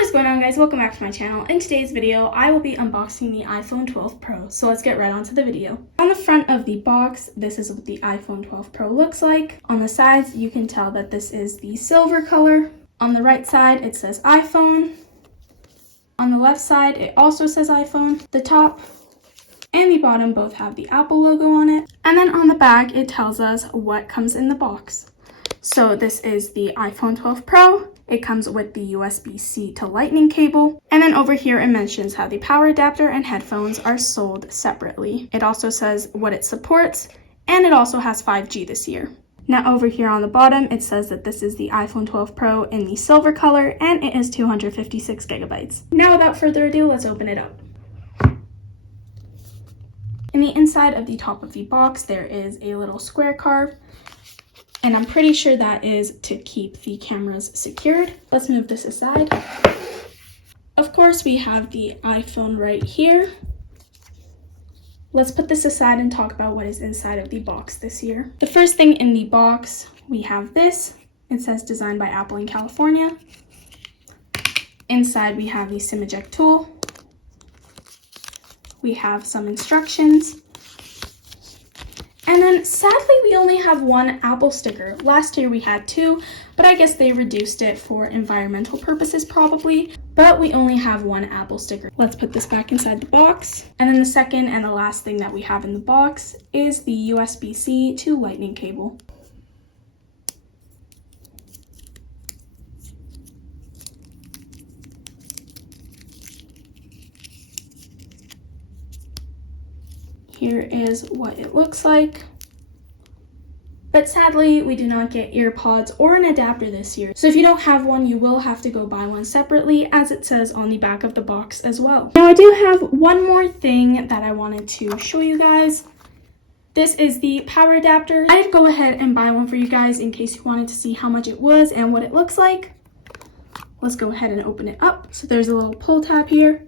What is going on, guys? Welcome back to my channel. In today's video, I will be unboxing the iPhone 12 Pro, so let's get right onto the video. On the front of the box, this is what the iPhone 12 Pro looks like. On the sides, you can tell that this is the silver color. On the right side, it says iPhone. On the left side, it also says iPhone. The top and the bottom both have the Apple logo on it. And then on the back, it tells us what comes in the box. So this is the iPhone 12 Pro. It comes with the USB-C to Lightning cable. And then over here, it mentions how the power adapter and headphones are sold separately. It also says what it supports, and it also has 5G this year. Now over here on the bottom, it says that this is the iPhone 12 Pro in the silver color, and it is 256 gigabytes. Now without further ado, let's open it up. In the inside of the top of the box, there is a little square card. And I'm pretty sure that is to keep the cameras secured. Let's move this aside. Of course, we have the iPhone right here. Let's put this aside and talk about what is inside of the box this year. The first thing in the box, we have this. It says designed by Apple in California. Inside, we have the SIM eject tool. We have some instructions. And then sadly, we only have one Apple sticker. Last year we had two, but I guess they reduced it for environmental purposes probably, but we only have one Apple sticker. Let's put this back inside the box. And then the second and the last thing that we have in the box is the USB-C to Lightning cable. Here is what it looks like. But sadly, we do not get earpods or an adapter this year. So if you don't have one, you will have to go buy one separately, as it says on the back of the box as well. Now I do have one more thing that I wanted to show you guys. This is the power adapter. I'd go ahead and buy one for you guys in case you wanted to see how much it was and what it looks like. Let's go ahead and open it up. So there's a little pull tab here.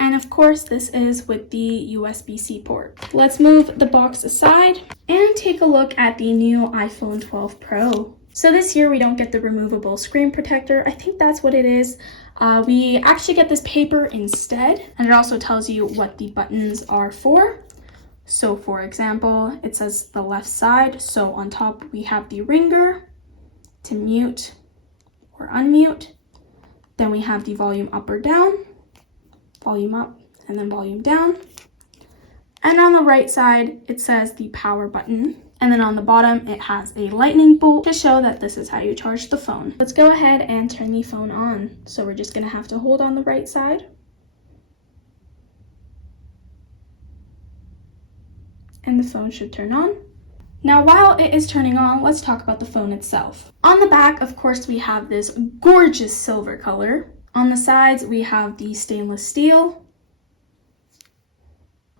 And of course, this is with the USB-C port. Let's move the box aside and take a look at the new iPhone 12 Pro. So this year we don't get the removable screen protector. I think that's what it is. We actually get this paper instead, and it also tells you what the buttons are for. So for example, it says the left side. So on top we have the ringer to mute or unmute. Then we have the volume up or down. Volume up and then volume down. And on the right side, it says the power button. And then on the bottom, it has a lightning bolt to show that this is how you charge the phone. Let's go ahead and turn the phone on. So we're just gonna have to hold on the right side. And the phone should turn on. Now, while it is turning on, let's talk about the phone itself. On the back, of course, we have this gorgeous silver color. On the sides, we have the stainless steel.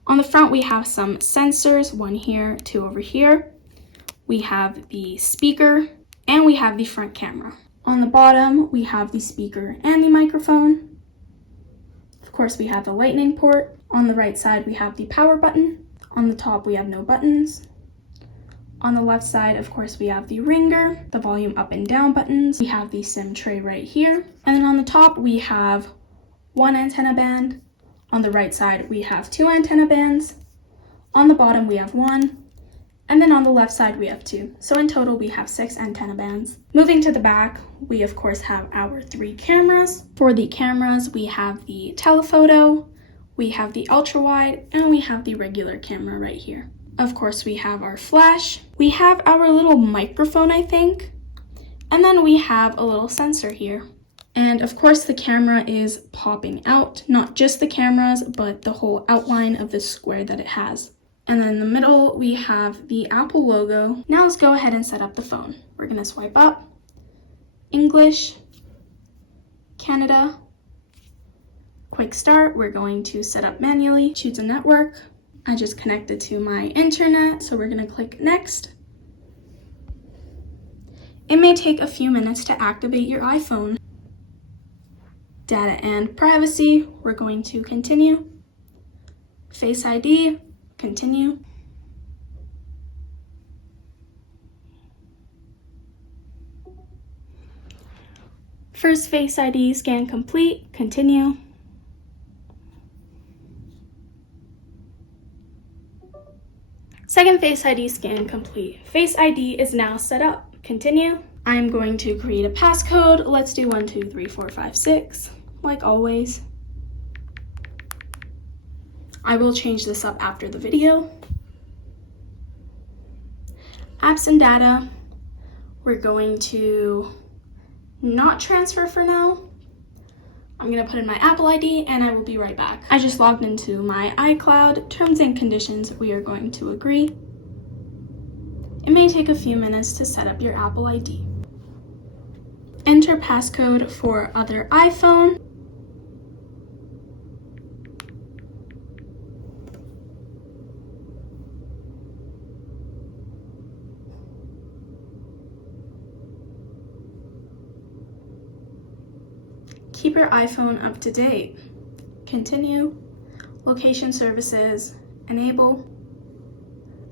On the front, we have some sensors, one here, two over here. We have the speaker, and we have the front camera. On the bottom, we have the speaker and the microphone. Of course, we have the lightning port. On the right side, we have the power button. On the top, we have no buttons. On the left side, of course, we have the ringer, the volume up and down buttons. We have the SIM tray right here. And then on the top, we have one antenna band. On the right side, we have two antenna bands. On the bottom, we have one. And then on the left side, we have two. So in total, we have 6 antenna bands. Moving to the back, we of course have our 3 cameras. For the cameras, we have the telephoto, we have the ultra wide, and we have the regular camera right here. Of course, we have our flash. We have our little microphone, I think. And then we have a little sensor here. And of course, the camera is popping out. Not just the cameras, but the whole outline of the square that it has. And then in the middle, we have the Apple logo. Now let's go ahead and set up the phone. We're gonna swipe up. English. Canada. Quick start. We're going to set up manually. Choose a network. I just connected to my internet, so we're gonna click next. It may take a few minutes to activate your iPhone. Data and privacy, we're going to continue. Face ID, continue. First Face ID scan complete, continue. Second Face ID scan complete. Face ID is now set up, continue. I'm going to create a passcode. Let's do 1, 2, 3, 4, 5, 6, like always. I will change this up after the video. Apps and data, we're going to not transfer for now. I'm gonna put in my Apple ID and I will be right back. I just logged into my iCloud. Terms and conditions, we are going to agree. It may take a few minutes to set up your Apple ID. Enter passcode for other iPhone. Keep your iPhone up to date. Continue. Location services, enable.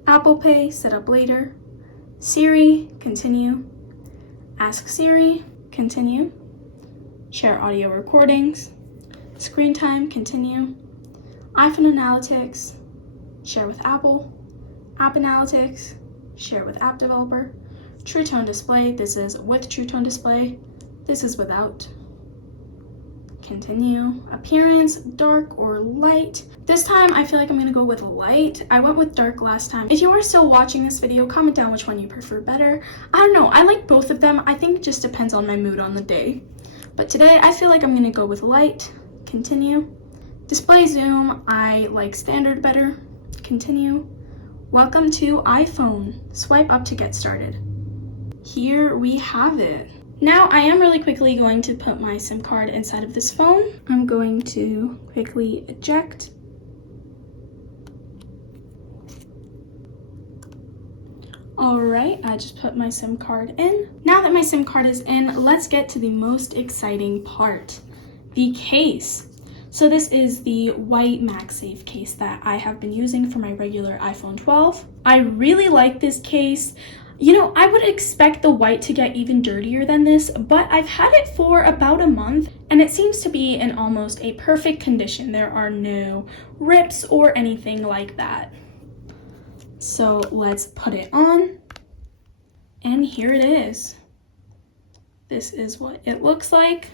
Apple Pay, set up later. Siri, continue. Ask Siri, continue. Share audio recordings. Screen time, continue. iPhone Analytics, share with Apple. App Analytics, share with App Developer. True Tone Display, this is with True Tone Display. This is without. Continue. Appearance, dark or light. This time I feel like I'm gonna go with light. I went with dark last time. If you are still watching this video, comment down which one you prefer better. I don't know, I like both of them. I think it just depends on my mood on the day. But today I feel like I'm gonna go with light. Continue. Display zoom, I like standard better. Continue. Welcome to iPhone. Swipe up to get started. Here we have it. Now I am really quickly going to put my SIM card inside of this phone. I'm going to quickly eject. All right, I just put my SIM card in. Now that my SIM card is in, let's get to the most exciting part, the case. So this is the white MagSafe case that I have been using for my regular iPhone 12. I really like this case. You know, I would expect the white to get even dirtier than this, but I've had it for about a month and it seems to be in almost a perfect condition. There are no rips or anything like that. So let's put it on, and here it is. This is what it looks like.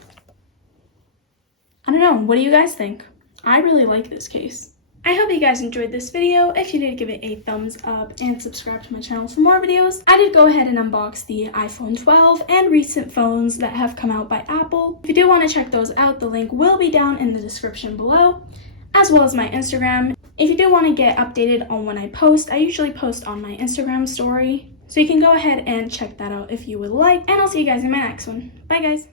I don't know, what do you guys think? I really like this case. I hope you guys enjoyed this video. If you did, give it a thumbs up and subscribe to my channel for more videos. I did go ahead and unbox the iPhone 12 and recent phones that have come out by Apple. If you do want to check those out, the link will be down in the description below, as well as my Instagram. If you do want to get updated on when I post, I usually post on my Instagram story. So you can go ahead and check that out if you would like. And I'll see you guys in my next one. Bye guys.